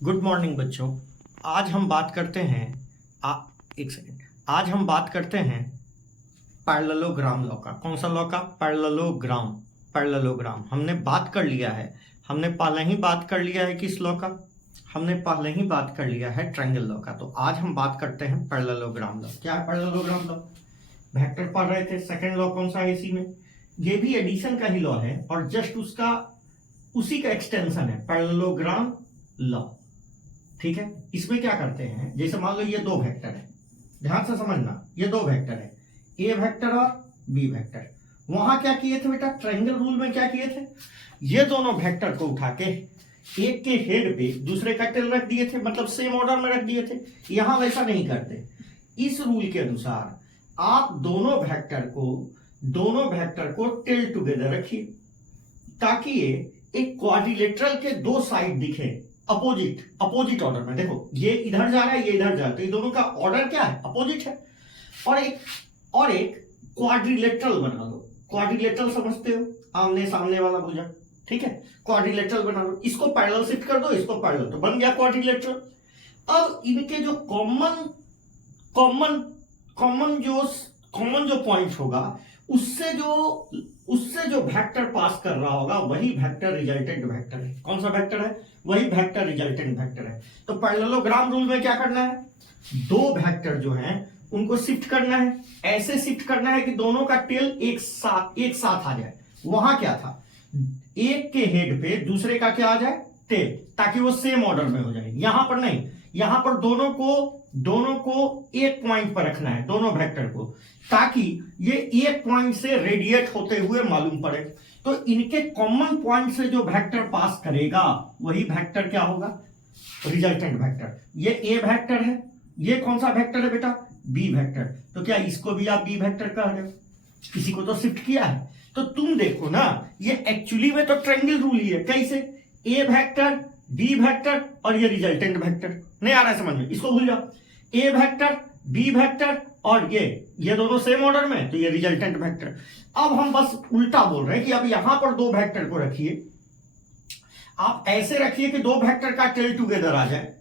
Good morning बच्चों। आज हम बात करते हैं एक सेकेंड। आज हम बात करते हैं पैरेललोग्राम लॉ का। कौन सा लॉ का? पैरेललोग्राम हमने बात कर लिया है। हमने पहले ही बात कर लिया है किस लॉ का? हमने पहले ही बात कर लिया है ट्रायंगल लॉ का। तो आज हम बात करते हैं पैरेललोग्राम लॉ। क्या है पैरेललोग्राम लॉ? वेक्टर पढ़ रहे थे। सेकंड लॉ कौन सा है इसी में? ये भी एडिशन का ही लॉ है और जस्ट उसी का एक्सटेंशन है पैरेललोग्राम लॉ। ठीक है, इसमें क्या करते हैं, जैसे मान लो ये दो वेक्टर है, ध्यान से समझना, ये दो वेक्टर है, ए वेक्टर और बी वेक्टर। वहां क्या किए थे बेटा? ट्रायंगल रूल में क्या किए थे? ये दोनों वेक्टर को उठा के एक के हेड पे दूसरे का टेल रख दिए थे, मतलब सेम ऑर्डर में रख दिए थे। यहां वैसा नहीं करते। इस रूल के अनुसार आप दोनों वेक्टर को टेल टुगेदर रखिए ताकि ये एक क्वाड्रिलेटरल के दो साइड दिखे अपोजिट ऑर्डर में। देखो, ये इधर जा रहा है, ये इधर जा रहा है, तो ये दोनों का ऑर्डर क्या है? अपोजिट है। और एक क्वाड्रिलेटरल बना लो। क्वाड्रिलेटरल समझते हो? आमने सामने वाला भुजा। ठीक है, क्वाड्रिलेटरल बना लो। इसको पैरेलल शिफ्ट कर दो, इसको पैरेलल, तो बन गया क्वाड्रिलेटरल। अब इनके जो कॉमन जो पॉइंट होगा, उससे जो वेक्टर पास कर रहा होगा वही वेक्टर रिजल्टेंट वेक्टर है। कौन सा वेक्टर है? वही वेक्टर रिजल्टेंट वेक्टर है। तो पैरेललोग्राम रूल में क्या करना है? दो वेक्टर जो हैं उनको शिफ्ट करना है। ऐसे शिफ्ट करना है कि दोनों का टेल एक साथ आ जाए। वहां क्या था? एक के हेड पे दूसरे का क्या आ जाए? टेल, ताकि वो सेम ऑर्डर में हो जाए। यहां पर नहीं, यहां पर दोनों को एक पॉइंट पर रखना है, दोनों वेक्टर को, ताकि ये एक पॉइंट से रेडिएट होते हुए मालूम पड़े। तो इनके कॉमन पॉइंट से जो वेक्टर पास करेगा वही वेक्टर क्या होगा? Resultant vector. ये ए वेक्टर है, ये कौन सा वेक्टर है बेटा? B vector. तो क्या इसको भी आप बी वेक्टर कह रहे हो? किसी को तो शिफ्ट किया है। तो तुम देखो ना, ये एक्चुअली में तो ट्रायंगल रूल ही है। कैसे? ए वेक्टर, बी वेक्टर और ये रिजल्टेंट वेक्टर। नहीं आ रहा है समझ में? इसको भूल जाओ। ए वेक्टर, बी वेक्टर और ये दोनों सेम ऑर्डर में, तो ये रिजल्टेंट वेक्टर। अब हम बस उल्टा बोल रहे हैं कि अब यहां पर दो वेक्टर को रखिए। आप ऐसे रखिए कि दो वेक्टर का टेल टुगेदर आ जाए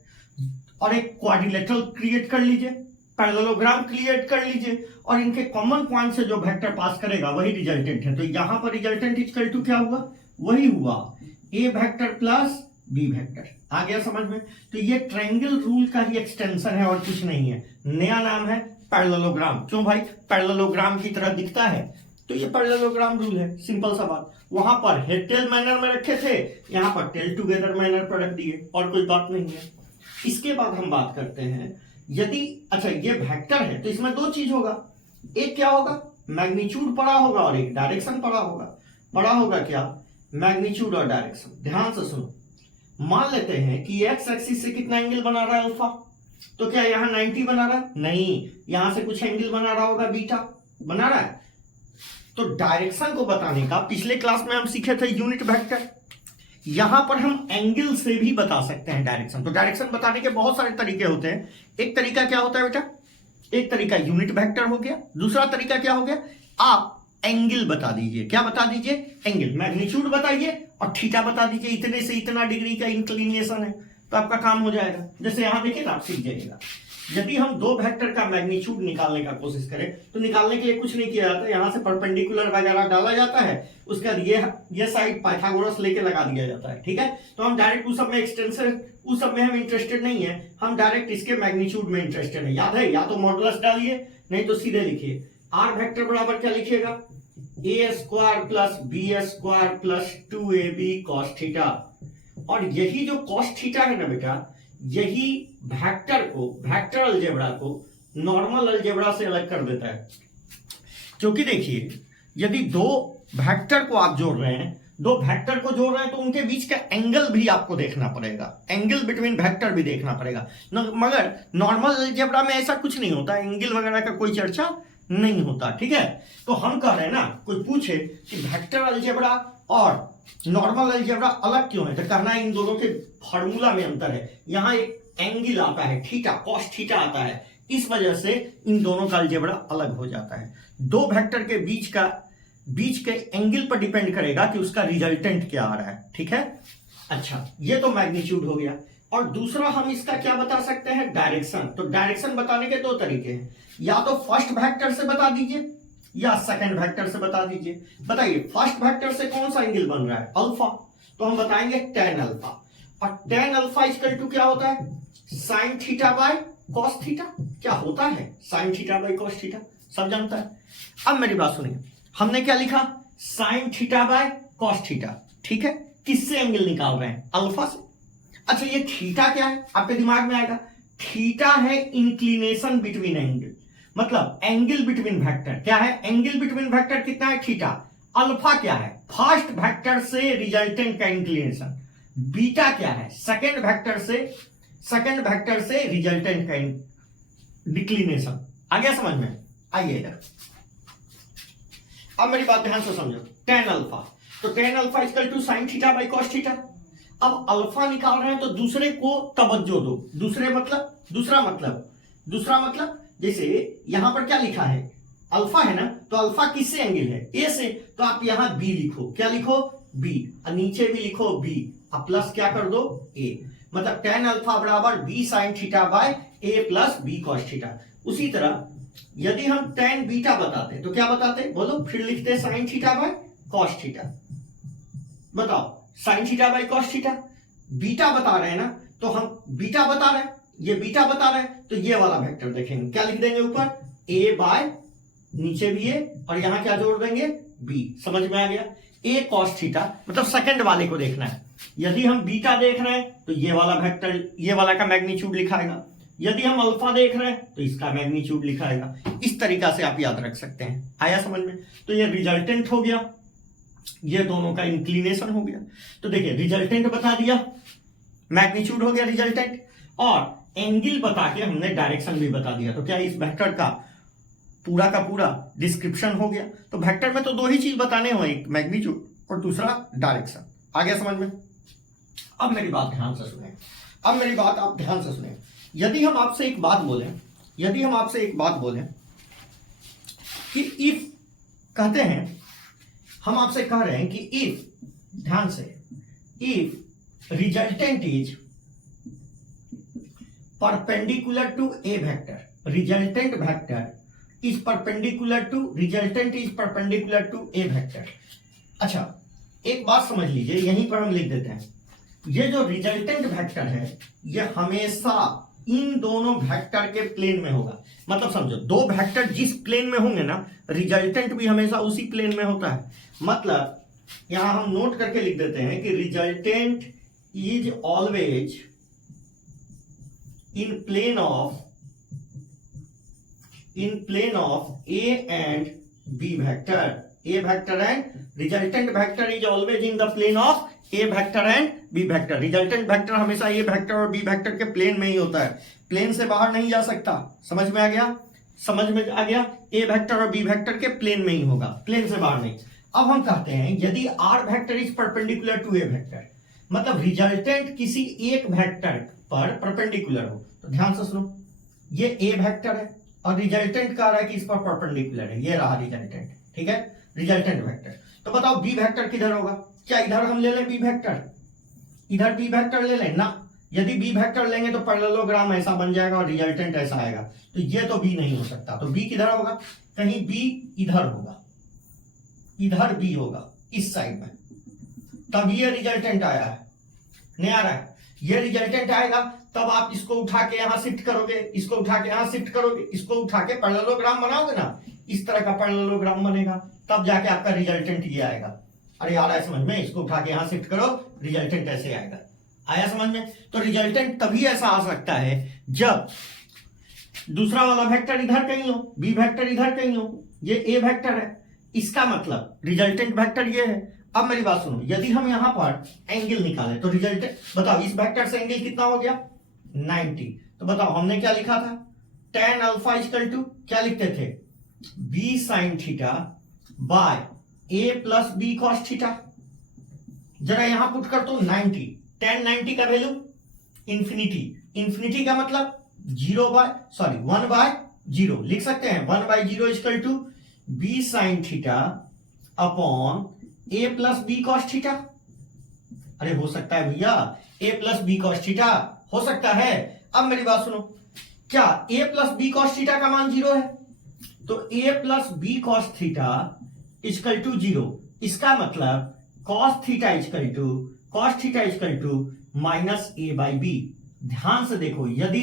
और एक क्वाड्रिलेटरल क्रिएट कर लीजिए, पैरेललोग्राम क्रिएट कर लीजिए, और इनके कॉमन पॉइंट से जो वेक्टर पास करेगा वही रिजल्टेंट है। तो यहां पर रिजल्टेंट इक्वल टू क्या हुआ? वही हुआ ए वेक्टर प्लस बी वेक्टर। आ गया समझ में? तो ये ट्रायंगल रूल का ही एक्सटेंशन है और कुछ नहीं है। नया नाम है पैरेललोग्राम। क्यों भाई? पैरेललोग्राम की तरह दिखता है, तो ये पैरेललोग्राम रूल है। सिंपल सा बात। वहां पर हेड टेल मैनर में रखे थे, यहां पर टेल टुगेदर मैनर पर रख दिए, और कोई बात नहीं है। इसके बाद हम बात करते हैं, यदि अच्छा ये वेक्टर है तो इसमें दो चीज होगा। एक क्या होगा? मैग्नीट्यूड पड़ा होगा और एक डायरेक्शन पड़ा होगा। पड़ा होगा क्या? मैग्नीट्यूड और डायरेक्शन। ध्यान से सुनो। मान लेते हैं कि एक्स एक्सिस से कितना एंगल बना रहा है? अल्फा। तो क्या यहां 90 बना रहा है? नहीं, यहां से कुछ एंगल बना रहा होगा, बीटा बना रहा है। तो डायरेक्शन को बताने का पिछले क्लास में हम सीखे थे यूनिट वेक्टर। यहां पर हम एंगल से भी बता सकते हैं डायरेक्शन। तो डायरेक्शन बताने के बहुत सारे तरीके होते हैं। एक तरीका क्या होता है बेटा? एक तरीका यूनिट वेक्टर हो गया। दूसरा तरीका क्या हो गया? आप एंगल बता दीजिए। क्या बता दीजिए? एंगल। मैग्नीट्यूड बताइए और थीटा बता दीजिए, इतने से इतना डिग्री का इंक्लिनेशन है, तो आपका काम हो जाएगा। जैसे यहां देखिए ना, आप सीख जाइएगा। यदि हम दो वेक्टर का मैग्नीट्यूड निकालने का कोशिश करें तो निकालने के लिए कुछ नहीं किया जाता। यहां से परपेंडिकुलर वगैरह डाला जाता है, उसके बाद ये साइड पाइथागोरस लेके लगा दिया जाता है। ठीक है, तो हम डायरेक्ट उस सब में हम इंटरेस्टेड नहीं है। हम डायरेक्ट इसके मैग्नीट्यूड में इंटरेस्टेड है। याद है? या तो मॉडुलस डालिए, नहीं तो सीधे लिखिए। आर वेक्टर बराबर क्या लिखिएगा? A square plus b square plus 2ab cos theta. और यही जो cos थीटा है ना बेटा, यही वेक्टर अलजेब्रा को नॉर्मल अलजेब्रा से अलग कर देता है। क्योंकि देखिए, यदि दो वेक्टर को आप जोड़ रहे हैं, तो उनके बीच का एंगल भी आपको देखना पड़ेगा। एंगल बिटवीन वेक्टर भी देखना पड़ेगा। मगर नॉर्मल अलजेब्रा में ऐसा कुछ नहीं होता, एंगल वगैरह का कोई चर्चा नहीं होता। ठीक है, तो हम कह रहे हैं ना, कोई पूछे कि वेक्टर अलजेब्रा और नॉर्मल अलजेब्रा अलग क्यों है, तो कहना है इन दोनों के फॉर्मूला में अंतर है। यहां एक एंगल आता है थीटा, cos थीटा आता है, इस वजह से इन दोनों का अलजेब्रा अलग हो जाता है। दो वेक्टर के बीच के एंगल पर डिपेंड करेगा कि उसका रिजल्टेंट क्या आ रहा है। ठीक है, अच्छा ये तो मैग्नीट्यूड हो गया। और दूसरा हम इसका क्या बता सकते हैं, डायरेक्शन। तो डायरेक्शन बताने के दो तरीके हैं, या तो फर्स्ट वेक्टर से बता दीजिए या सेकंड वेक्टर से बता दीजिए। बताइए फर्स्ट वेक्टर से कौन सा एंगल बन रहा है, अल्फा, तो हम बताएंगे tan अल्फा। और tan अल्फा इक्वल टू क्या होता है, sign theta by cos theta. क्या होता है sign theta by cos theta, सब जानता है। अब मेरी बात सुनिए, हमने क्या लिखा, sign theta by cos theta, ठीक है। किससे एंगल निकाल रहे हैं, अल्फा से। अच्छा ये थीटा क्या है, आपके दिमाग में आएगा, थीटा है इंक्लिनेशन बिटवीन एंगल, मतलब एंगल बिटवीन वेक्टर। क्या है, एंगल बिटवीन वेक्टर कितना है, थीटा। अल्फा क्या है, फर्स्ट वेक्टर से रिजल्टेंट का इंक्लिनेशन। बीटा क्या है, सेकंड वेक्टर से रिजल्टेंट का डिक्लिनेशन। आ गया समझ में, आइए इधर। अब मेरी बात ध्यान से समझो, tan अल्फा, तो tan alpha equal to sine theta by cos theta. अब अल्फा निकाल रहे हैं तो दूसरे को तवज्जो दो, दूसरा मतलब जैसे यहां पर क्या लिखा है, अल्फा है ना, तो अल्फा किससे एंगल है, ए से, तो आप यहां बी लिखो, क्या लिखो, बी, और नीचे भी लिखो बी, अब प्लस क्या कर दो, ए, मतलब tan अल्फा बराबर B sine theta by A plus B cos theta. उसी तरह यदि हम tan बीटा बताते तो क्या बताते, बोलो, फिर लिखते sine theta by cos theta. बताओ sine theta by cos theta, बीटा बता रहे हैं ना, तो हम बीटा बता रहे हैं, ये बीटा बता रहे हैं, तो ये वाला वेक्टर देखेंगे, क्या लिख देंगे ऊपर, ए बाय, नीचे भी ए, और यहां क्या जोड़ देंगे, बी। समझ में आ गया, ए कॉस थीटा, मतलब सेकंड वाले को देखना है। यदि हम बीटा देख रहे हैं तो ये वाला वेक्टर, ये वाला का मैग्नीट्यूड लिखाएगा। यदि हम अल्फा देख रहे हैं तो इसका मैग्नीट्यूड लिखाएगा। इस तरीका से आप याद रख सकते हैं। आया समझ में, तो ये रिजल्टेंट हो गया, ये दोनों का इंक्लिनेशन हो गया। तो देखिए रिजल्टेंट बता दिया, मैग्नीट्यूड हो गया रिजल्टेंट, और एंगल बता के हमने डायरेक्शन भी बता दिया। तो क्या इस वेक्टर का पूरा डिस्क्रिप्शन हो गया। तो वेक्टर में तो दो ही चीज बताने हो, एक मैग्नीट्यूड और दूसरा डायरेक्शन। आ गया समझ में। अब मेरी बात ध्यान से सुने, आप ध्यान से सुने। यदि हम आपसे एक बात बोलें कि इफ, कहते हैं, हम आपसे कह रहे हैं कि इफ, ध्यान से, if resultant is perpendicular to A vector, resultant vector is perpendicular to, resultant is perpendicular to A vector. अच्छा एक बात समझ लीजिए, यहीं पर हम लिख देते हैं, ये जो रिजल्टेंट वेक्टर है ये हमेशा इन दोनों वेक्टर के प्लेन में होगा। मतलब समझो, दो वेक्टर जिस प्लेन में होंगे ना, रिजल्टेंट भी हमेशा उसी प्लेन में होता है। मतलब यहां हम नोट करके लिख देते हैं कि resultant is always in plane of A and B vector, A vector and resultant vector is always in the plane of A vector and B vector. Resultant vector हमेशा ए वेक्टर और B vector के plane में ही होता है, plane से बाहर नहीं जा सकता। समझ में आ गया, ए वेक्टर और बी वेक्टर के प्लेन में ही होगा, प्लेन से बाहर नहीं। अब हम कहते हैं यदि R vector is perpendicular to A vector, मतलब रिजल्टेंट किसी एक वेक्टर पर परपेंडिकुलर हो, तो ध्यान से सुनो, ये ए वेक्टर है और रिजल्टेंट कह रहा है कि इस पर परपेंडिकुलर है, ये रहा रिजल्टेंट, ठीक है, रिजल्टेंट वेक्टर। तो बताओ बी वेक्टर किधर होगा, क्या इधर हम ले लें बी वेक्टर, इधर बी वेक्टर ले लें ना। यदि बी वेक्टर लेंगे तो पैरेललोग्राम ऐसा बन जाएगा और रिजल्टेंट ऐसा आएगा, तो ये तो बी नहीं हो सकता। तो बी किधर होगा, कहीं बी इधर होगा, इधर बी होगा इस साइड में, तब ये रिजल्टेंट आया है, नहीं आ रहा है, ये रिजल्टेंट आएगा, तब आप इसको उठा के यहां शिफ्ट करोगे, इसको उठा के यहां शिफ्ट करोगे, इसको उठा के पैरेललोग्राम बनाओगे ना, इस तरह का पैरेललोग्राम बनेगा, तब जाके आपका रिजल्टेंट ये आएगा। अरे आ रहा है समझ में, इसको उठा के यहां शिफ्ट करो, रिजल्टेंट ऐसे आएगा। आया समझ में। तो रिजल्टेंट तभी ऐसा आ सकता है जब दूसरा वाला वेक्टर इधर कहीं हो, बी वेक्टर इधर कहीं हो, ये ए वेक्टर है, इसका मतलब रिजल्टेंट वेक्टर ये है। अब मेरी बात सुनो, यदि हम यहां पर एंगल निकालें तो रिजल्टेंट, बताओ इस वेक्टर से एंगल कितना हो गया, 90। तो बताओ हमने क्या लिखा था, tan अल्फा इक्वल टू, क्या लिखते थे, b sin theta by a plus B cos theta. जरा यहां पुट कर तो 90, tan 90 का वैल्यू इंफिनिटी, इंफिनिटी का मतलब 1 बाय 0 लिख सकते हैं, 1 by 0 equal to b sin theta upon a plus B cos theta. अरे हो सकता है भैया a plus B cos theta, हो सकता है। अब मेरी बात सुनो, क्या a plus B cos theta का मान 0 है? तो a plus B cos theta equal to 0, इसका मतलब cos theta equal to minus a by B. ध्यान से देखो, यदि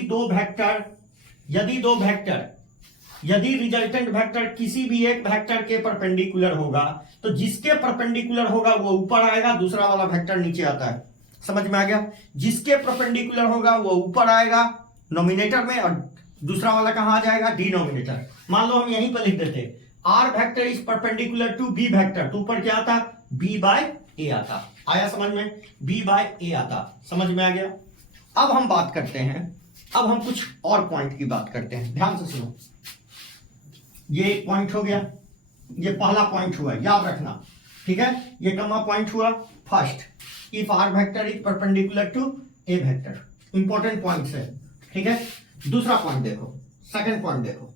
रिजल्टेंट वेक्टर किसी भी एक वेक्टर के परपेंडिकुलर होगा तो जिसके परपेंडिकुलर होगा वो ऊपर आएगा, दूसरा वाला वेक्टर नीचे आता है। समझ में आ गया? जिसके परपेंडिकुलर होगा वो ऊपर आएगा नोमिनेटर में और दूसरा वाला कहां आ जाएगा? डिनोमिनेटर। मान लो हम यहीं पर लिख देते R vector is perpendicular to B vector, तो ऊपर क्या आता? बी बाय ए आता। आया समझ में? बी बाय ए आता। समझ में आ गया? अब हम बात करते हैं, अब हम कुछ और पॉइंट की बात करते हैं। ध्यान से सुनो, ये एक पॉइंट हो गया, ये पहला पॉइंट हुआ, याद रखना, ठीक है? ये कमा पॉइंट हुआ first, if R vector is perpendicular to A vector. Important points है, ठीक है? दूसरा पॉइंट देखो, सेकंड पॉइंट देखो,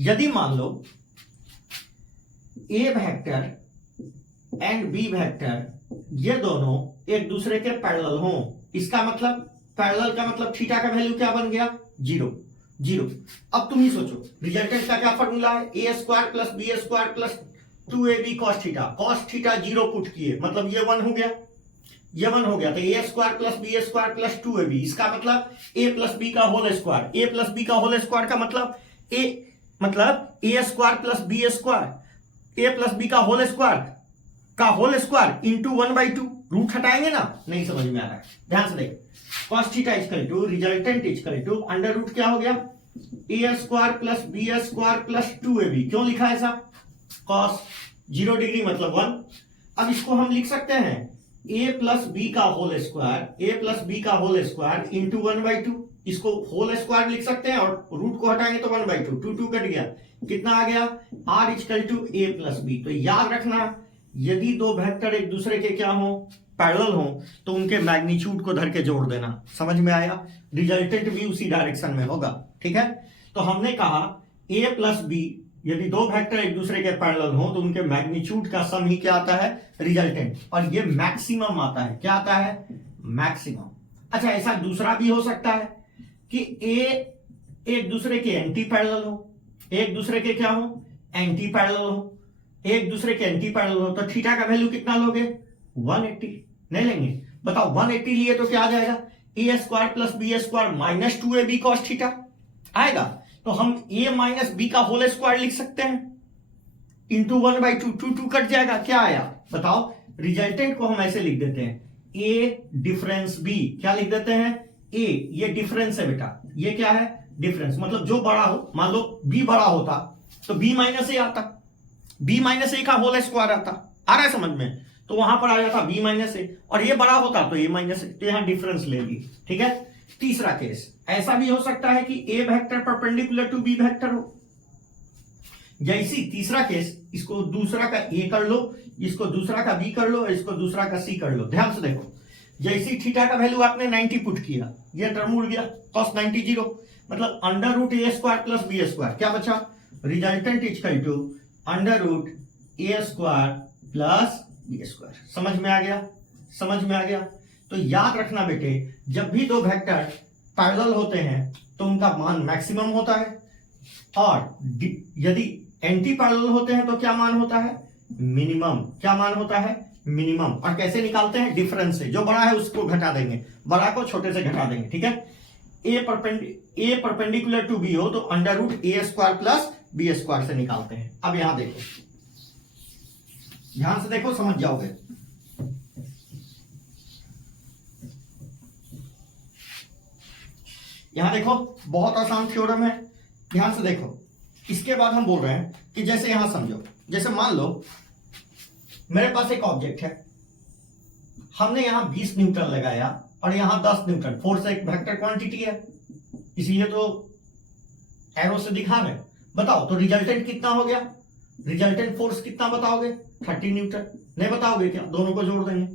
यदि मान लो ए वेक्टर एंड बी वेक्टर ये दोनों एक दूसरे के पैरेलल हों, इसका मतलब पैरेलल का मतलब थीटा का वैल्यू क्या बन गया? 0। अब तुम ही सोचो, रिजल्टेंट का क्या फॉर्मूला है? A square plus b square plus 2ab cos theta 0 put किए, मतलब ये 1 हो गया, ये 1 हो गया, तो a square plus b square plus 2ab, इसका मतलब ए प्लस बी का whole square. A plus b का होल स्क्वायर का मतलब a square plus b square, a plus b का होल स्क्वायर इंटू 1/2। रूट हटाएंगे ना, नहीं समझ में आ रहा है? ध्यान से देखो, cos theta equal to resultant equal to under root क्या हो गया? A square plus b square plus 2ab। क्यों लिखा है ऐसा? कॉस 0 डिग्री मतलब 1। अब इसको हम लिख सकते हैं a प्लस बी का होल स्क्वायर इंटू 1/2। इसको होल स्क्वायर लिख सकते हैं और रूट को हटाएंगे तो 1/2, 2 कट गया, कितना आ गया? r equal to a plus B. तो याद रखना, यदि दो वेक्टर एक दूसरे के क्या हो? पैरेलल हो, तो उनके मैग्नीट्यूड को धर के जोड़ देना। समझ में आया? रिजल्टेंट भी उसी डायरेक्शन में होगा, ठीक है? तो हमने कहा a प्लस बी, यदि दो वेक्टर एक दूसरे के पैरेलल हो तो उनके मैग्नीट्यूड का सम ही क्या आता है? रिजल्टेंट। और ये मैक्सिमम आता है। क्या आता है? मैक्सिमम। अच्छा, ऐसा दूसरा भी हो सकता है कि a एक दूसरे के एंटी पैरेलल हो, एक दूसरे के क्या हो? एंटी पैरेलल हो, एक दूसरे के एंटी पैरेलल हो, तो थीटा का वैल्यू कितना लोगे? 180। नहीं लेंगे? बताओ, 180 लिए तो क्या आ जाएगा? A square plus b square minus 2ab cos theta आएगा। तो हम a माइनस बी का होल स्क्वायर लिख सकते हैं इंटू 1/2, 2 कट जाएगा, क्या आया? बताओ। रिजल्टेंट को हम ऐसे लिख देते हैं a डिफरेंस b। क्या लिख देते हैं? a, ये डिफरेंस है बेटा, ये क्या है? डिफरेंस। मतलब जो बड़ा हो, मान लो b बड़ा होता तो b माइनस a आता, b माइनस a का होल स्क्वायर आता। आ रहा है समझ में? तो वहां पर आ जाता b माइनस a, और ये बड़ा होता तो a माइनस a, तो यहां डिफरेंस ले ली, ठीक है? तीसरा केस ऐसा भी हो सकता है कि a vector perpendicular to b vector हो। जैसी तीसरा केस, इसको दूसरा का a कर लो, इसको दूसरा का b कर लो, इसको दूसरा का c कर लो। ध्यान से देखो, जैसी थीटा का वैल्यू आपने 90 पुट किया, ये टर्म उड़ गया, cos 90 0, मतलब under root a square plus b square. क्या बचा? Resultant equal to under root a square plus b square. समझ में आ गया? समझ में आ गया? तो याद रखना बेटे, जब भी दो वेक्टर पैरेलल होते हैं तो उनका मान मैक्सिमम होता है, और यदि एंटी पैरेलल होते हैं तो क्या मान होता है? मिनिमम। क्या मान होता है? मिनिमम। और कैसे निकालते हैं? डिफरेंस से, जो बड़ा है उसको घटा देंगे, बड़ा को छोटे से घटा देंगे, ठीक है? ए परपेंडिकुलर टू बी हो तो अंडर रूट ए स्क्वायर प्लस बी स्क्वायर से निकालते हैं। अब यहां देखो, ध्यान से देखो, समझ जाओगे। यहां देखो, बहुत आसान थ्योरम है, ध्यान से देखो। इसके बाद हम बोल रहे हैं कि जैसे यहां समझो, जैसे मान लो मेरे पास एक ऑब्जेक्ट है, हमने यहां 20 न्यूटन लगाया और यहां 10 न्यूटन। फोर्स एक वेक्टर क्वांटिटी है, इसलिए तो एरो से दिखा रहे। बताओ तो रिजल्टेंट कितना हो गया? रिजल्टेंट फोर्स कितना बताओगे? 30 न्यूटन। नहीं बताओगे क्या? दोनों को जोड़ देंगे।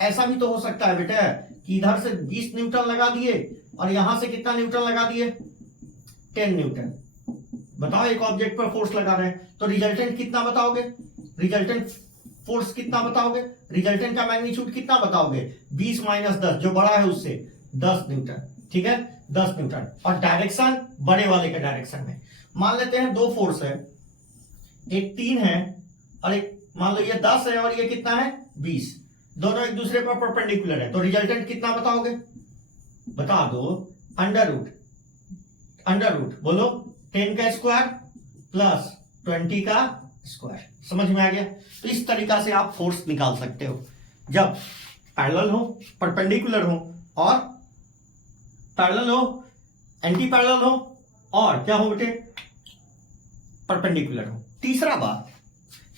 ऐसा भी तो हो सकता है बेटा कि इधर से 20 न्यूटन लगा दिए और यहां से कितना न्यूटन लगा दिए? 10 न्यूटन। बताओ, एक ऑब्जेक्ट पर फोर्स लगा रहे हैं तो रिजल्टेंट कितना बताओगे? रिजल्टेंट फोर्स कितना बताओगे, रिजल्टेंट का मैग्नीट्यूड कितना बताओगे, 20 माइनस 10, जो बड़ा है उससे 10 न्यूटन, ठीक है, 10 न्यूटन। और डायरेक्शन बड़े वाले के डायरेक्शन में। मान लेते हैं दो फोर्स है, एक 3 है और एक, मान लो ये 10 है और ये कितना है 20, दोनों एक दूसरे पर परपेंडिकुलर है, तो रिजल्टेंट कितना बताओगे, बता दो। अंडर रूट बोलो, 10 का स्क्वायर प्लस 20 का स्क्वायर। समझ में आ गया। तो इस तरीका से आप फोर्स निकाल सकते हो जब पैरेलल हो, परपेंडिकुलर हो, और पैरेलल हो, एंटी पैरेलल हो, और क्या हो बेटे, परपेंडिकुलर हो। तीसरा बात,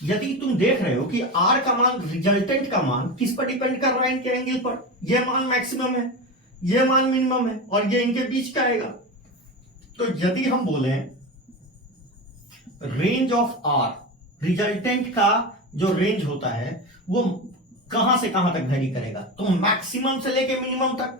यदि तुम देख रहे हो कि आर का मान, रिजल्टेंट का मान किस पर डिपेंड कर रहा है, इनके एंगल पर, यह मान मैक्सिमम है, यह मान मिनिमम है, और ये इनके बीच का आएगा। तो यदि हम बोले रेंज ऑफ आर, रिजल्टेंट का जो रेंज होता है वो कहां से कहां तक वेरी करेगा, तो मैक्सिमम से लेके मिनिमम तक।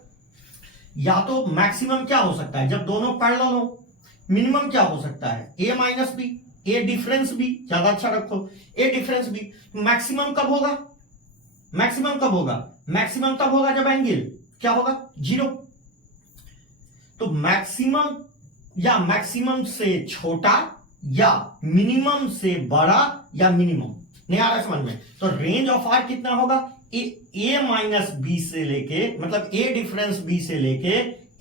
या तो मैक्सिमम क्या हो सकता है जब दोनों पैरेलल हो, मिनिमम क्या हो सकता है ए माइनस बी, ए डिफरेंस बी, ज्यादा अच्छा रखो, ए डिफरेंस बी। मैक्सिमम कब होगा, मैक्सिमम कब होगा, मैक्सिमम तब होगा जब एंगल क्या होगा, 0। तो मैक्सिमम या मैक्सिमम से छोटा या मिनिमम से बड़ा या मिनिमम, नहीं आ रहा समझ में। तो रेंज ऑफ आर कितना होगा, ए माइनस बी से लेके, मतलब ए डिफरेंस बी से लेके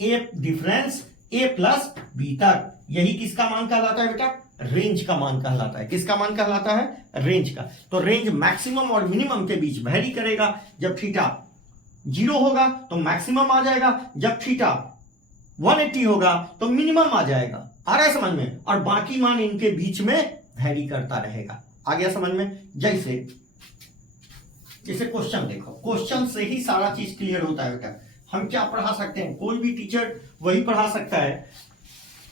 ए डिफरेंस ए प्लस बी तक। यही किसका मान कहलाता है बेटा, रेंज का मान कहलाता है। किसका मान कहलाता है, रेंज का। तो रेंज मैक्सिमम और मिनिमम के बीच वेरी करेगा। जब थीटा 0 होगा तो मैक्सिमम आ जाएगा, जब थीटा 180 होगा तो मिनिमम आ जाएगा। आ रहा है समझ में। और बाकी मान इनके बीच में वेरी करता रहेगा। आ गया समझ में। जैसे क्वेश्चन देखो, क्वेश्चन से ही सारा चीज क्लियर होता है बेटा। हम क्या पढ़ा सकते हैं, कोई भी टीचर वही पढ़ा सकता है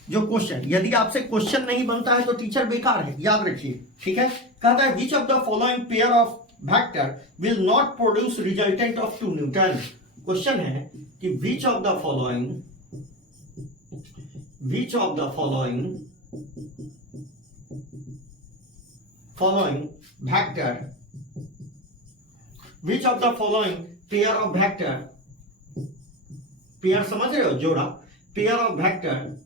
जो क्वेश्चन, यदि आपसे क्वेश्चन नहीं बनता है तो टीचर बेकार है, याद रखिए, ठीक है। कहता है which of the following pair of vector will not produce resultant of 2 Newton. Question है कि which of the following pair of vector, pair समझ रहे हो, जोड़ा, pair of vector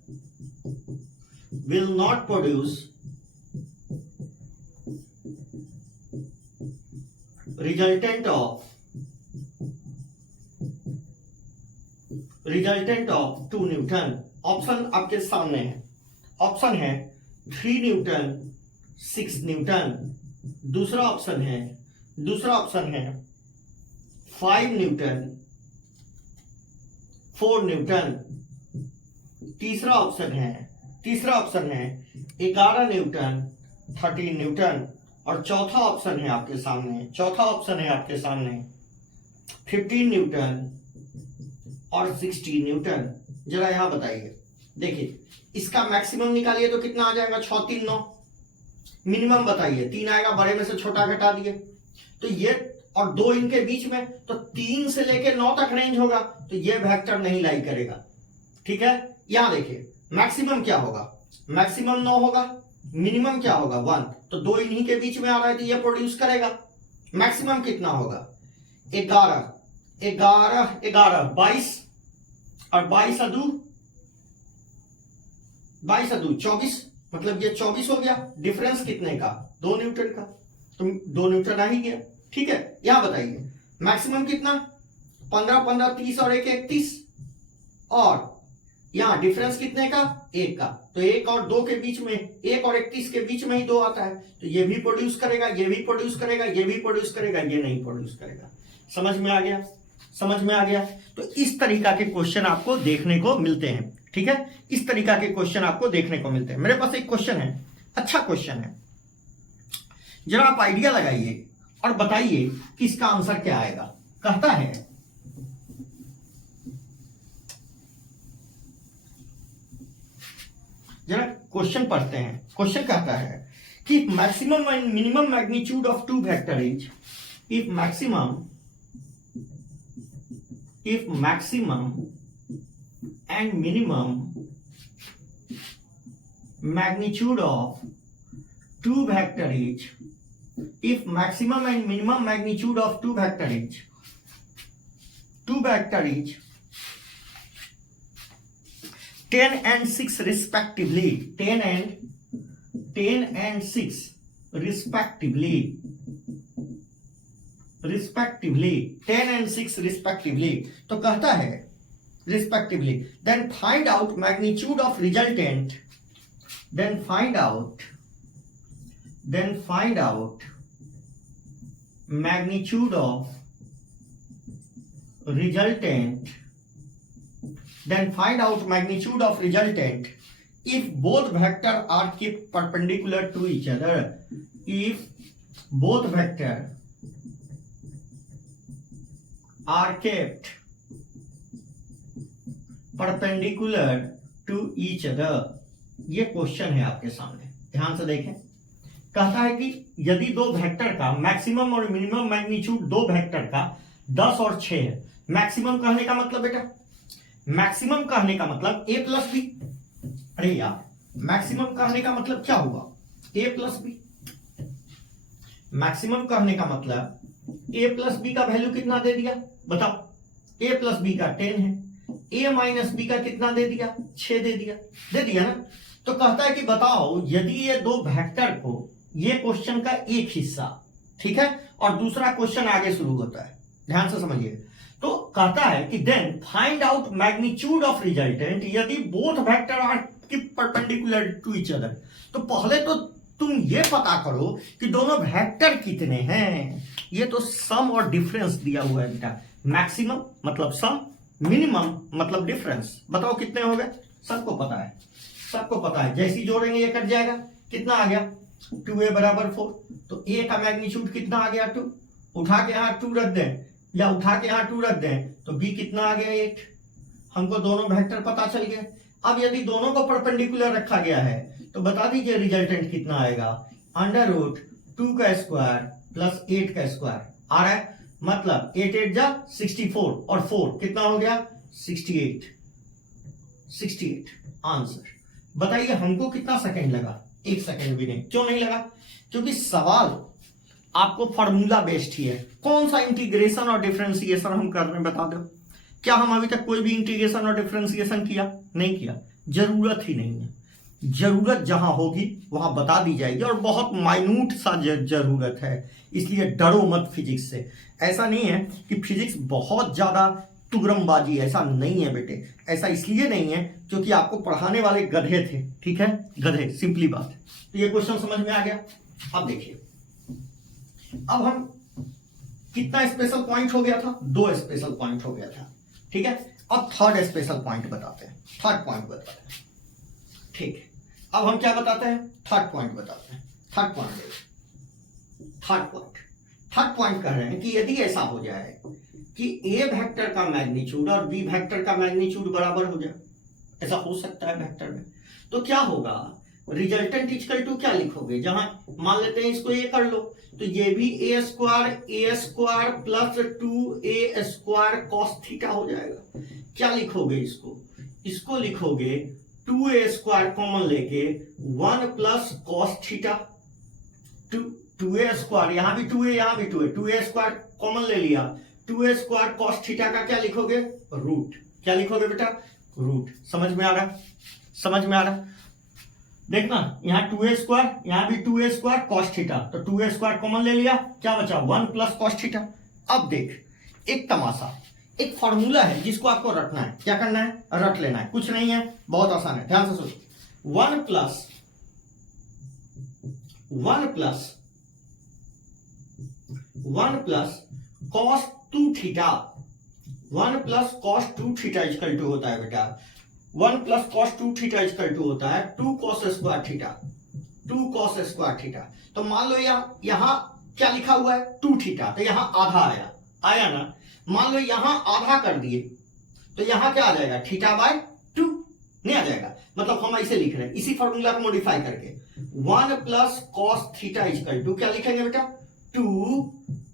will not produce resultant of 2 Newton. Option आपके सामने है। Option है 3 न्यूटन, 6 न्यूटन। दूसरा ऑप्शन है 5 न्यूटन, 4 न्यूटन। तीसरा ऑप्शन है 11 न्यूटन, 13 न्यूटन। और चौथा ऑप्शन है आपके सामने 15 न्यूटन और 16 न्यूटन। जरा यहां बताइए, देखिए इसका मैक्सिमम निकालिए तो कितना आ जाएगा, 6 3 9। मिनिमम बताइए, 3 आएगा, बड़े में से छोटा घटा दिए तो ये, और 2 इनके बीच में, तो 3 से लेके 9 तक रेंज होगा, तो ये वेक्टर नहीं लाई करेगा, ठीक है। यहां देखिए मैक्सिमम क्या होगा, मैक्सिमम 9 होगा, मिनिमम क्या होगा 1, तो 2 इन्हीं के बीच में आ रहा है तो ये प्रोड्यूस करेगा। मैक्सिमम कितना होगा, 11 22, और 22 अदू 24, मतलब ये 24 हो गया। डिफरेंस कितने का, 2 न्यूटन का, तो 2 न्यूटन आ ही गया, ठीक है। यहां बताइए मैक्सिमम कितना, 15 15 30 और 1 31, और यहां डिफरेंस कितने का, 1 का, तो 1 और 2 के बीच में, 1 और 31 के बीच में ही 2 आता है, तो ये भी प्रोड्यूस करेगा, ये भी प्रोड्यूस करेगा, ये भी प्रोड्यूस करेगा, ये नहीं प्रोड्यूस करेगा। समझ में आ गया। तो इस तरीका के क्वेश्चन आपको देखने को मिलते हैं, ठीक है। इस तरीका के क्वेश्चन आपको देखने को मिलते हैं। मेरे पास एक क्वेश्चन है, अच्छा क्वेश्चन है, जरा आप आइडिया लगाइए और बताइए कि इसका आंसर क्या आएगा। कहता है जरा क्वेश्चन पढ़ते हैं। क्वेश्चन कहता है कि maximum and minimum magnitude of 2 vector is, if maximum and minimum magnitude of 2 vector is if maximum and minimum magnitude of two vector is 10 and 6 respectively, 10 and 6 respectively, 10 and 6 respectively, तो कहता है respectively, then find out magnitude of resultant, then find out magnitude of resultant, then find out magnitude of resultant if both vector are kept perpendicular to each other, if both vector are kept perpendicular to each other. ये question है आपके सामने, ध्यान से देखें। कहता है कि यदि दो वेक्टर का मैक्सिमम और मिनिमम मैग्नीट्यूड दो वेक्टर का 10 और 6 है। मैक्सिमम कहने का मतलब बेटा, मैक्सिमम कहने का मतलब a प्लस बी। अरे यार, मैक्सिमम कहने का मतलब क्या हुआ? a plus B. मैक्सिमम कहने का मतलब a प्लस बी का वैल्यू कितना दे दिया बताओ? a प्लस बी का 10 है, a माइनस बी का कितना दे दिया? 6 दे दिया ना। तो कहता है कि बताओ यदि ये दो वेक्टर को, ये क्वेश्चन का एक हिस्सा, ठीक है, और दूसरा क्वेश्चन आगे शुरू होता है, ध्यान से समझिए। तो कहता है कि then find out magnitude of resultant यदि both vector are perpendicular to each other. तो पहले तो तुम ये पता करो कि दोनों वेक्टर कितने हैं। ये तो सम और डिफरेंस दिया हुआ है बेटा। मैक्सिमम मतलब सम, मिनिमम मतलब डिफरेंस। बताओ कितने हो गए? सबको पता है। जैसी जोड़ेंगे ये कट जाएगा। कितना आ गया? 2a बराबर 4। तो a का मैग्नीट्यूड कितना आ गया? 2। उठा के यहाँ 2 रख दें या उठा के यहाँ 2 रख दें तो b कितना आ गया? 8। हमको दोनों वेक्टर पता चल गए। अब यदि दोनों को परपेंडिकुलर रखा गया है तो बता दीजिए रिजल्टेंट कितना आएगा? अंडर रूट 2 का स्क्वायर प्लस 8 का स्क्वायर आ रहा है। मतलब 8 8 जा 64 और 4 कितना हो गया? 68 आंसर। बताइए हमको कितना सेकंड लगा? 1 सेकंड भी नहीं। क्यों नहीं लगा? क्योंकि सवाल आपको फॉर्मूला बेस्ड ही है। कौन सा इंटीग्रेशन और डिफरेंशिएशन हम कर रहे हैं बता दो। क्या हम अभी तक कोई भी इंटीग्रेशन और डिफरेंशिएशन किया? नहीं किया। जरूरत ही नहीं है। जरूरत जहां होगी वहां बता दी जाएगी, और बहुत माइन्यूट सा जरूरत है। इसलिए डरो मत फिजिक्स से। ऐसा नहीं है कि फिजिक्स बहुत ज्यादा तुगरमबाजी, ऐसा नहीं है बेटे। ऐसा इसलिए नहीं है क्योंकि आपको पढ़ाने वाले गधे थे, ठीक है, गधे, सिंपली बात। तो ये क्वेश्चन समझ में आ गया। अब देखिए, अब हम कितना स्पेशल पॉइंट हो गया था? 2 स्पेशल पॉइंट हो गया था, ठीक है। अब थर्ड स्पेशल पॉइंट बताते हैं, थर्ड पॉइंट बताते हैं, ठीक है। अब हम क्या बताते हैं? थर्ड पॉइंट बताते हैं। थर्ड पॉइंट कह रहे हैं कि यदि ऐसा हो जाए कि ए वेक्टर का मैग्नीट्यूड और बी वेक्टर का मैग्नीट्यूड बराबर हो जाए, ऐसा हो सकता है वेक्टर में, तो क्या होगा? रिजल्टेंट इक्वल टू क्या लिखोगे? जहां मान लेते हैं इसको ये कर लो, तो ये भी a square plus 2a square cos theta हो जाएगा। क्या लिखोगे इसको लिखोगे 2a स्क्वायर कॉमन लेके 1 plus cos theta. 2a square, यहां भी 2a यहां भी 2a, 2a स्क्वायर कॉमन ले लिया, 2a स्क्वायर कॉस थीटा का क्या लिखोगे? रूट। क्या लिखोगे बेटा? रूट। समझ में आ रहा? देखना, यहाँ 2a स्क्वायर, यहाँ भी 2a स्क्वायर कॉस थीटा, तो 2a स्क्वायर कॉमन ले लिया, क्या बचा? 1 प्लस कॉस थीटा। अब देख, एक तमाशा, एक फॉर्मूला है जिसको आपको रटना है। क्या करना है? रट लेना है। कुछ नहीं है, बहुत आसान है, ध्यान से सोचो। 1 plus cos 2 theta, 1 plus cos 2 theta equal to होता है बेटा, 1 plus cos 2 theta equal to होता है 2 कॉस स्क्वायर थीटा। तो मान लो यहां क्या लिखा हुआ है? 2 थीटा, तो यहां आधा आया ना। मान लो यहां आधा कर दिए तो यहां क्या आ जाएगा? थीटा बाय 2 नहीं आ जाएगा। मतलब हम ऐसे लिख रहे हैं, इसी फॉर्मूला को मॉडिफाई करके 1 plus cos theta equal to क्या लिखेंगे बेटा? 2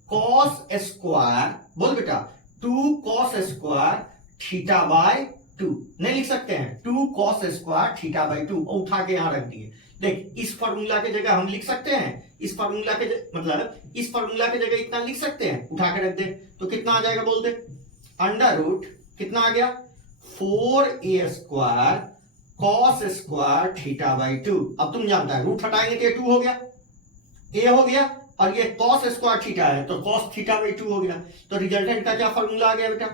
कॉस स्क्वायर, बोल बेटा, 2 कॉस स्क्वायर थीटा बाय 2 नहीं लिख सकते हैं? 2 कॉस स्क्वायर थीटा बाय 2 और उठा के यहां रख दिए। देख इस फॉर्मूला के जगह हम लिख सकते हैं, इस फॉर्मूला के मतलब इस फॉर्मूला के जगह इतना लिख सकते हैं, उठा के रख दे तो कितना आ जाएगा बोल दे, अंडर रूट कितना आ गया 4a square cos square theta by 2। अब तुम जानता है रूट हटाएंगे तो ये 2 हो गया, a हो गया, और ये कॉस स्क्वायर थीटा है तो कॉस थीटा बाई 2 हो गया। तो रिजल्टेंट का क्या फॉर्मूला आ गया बेटा,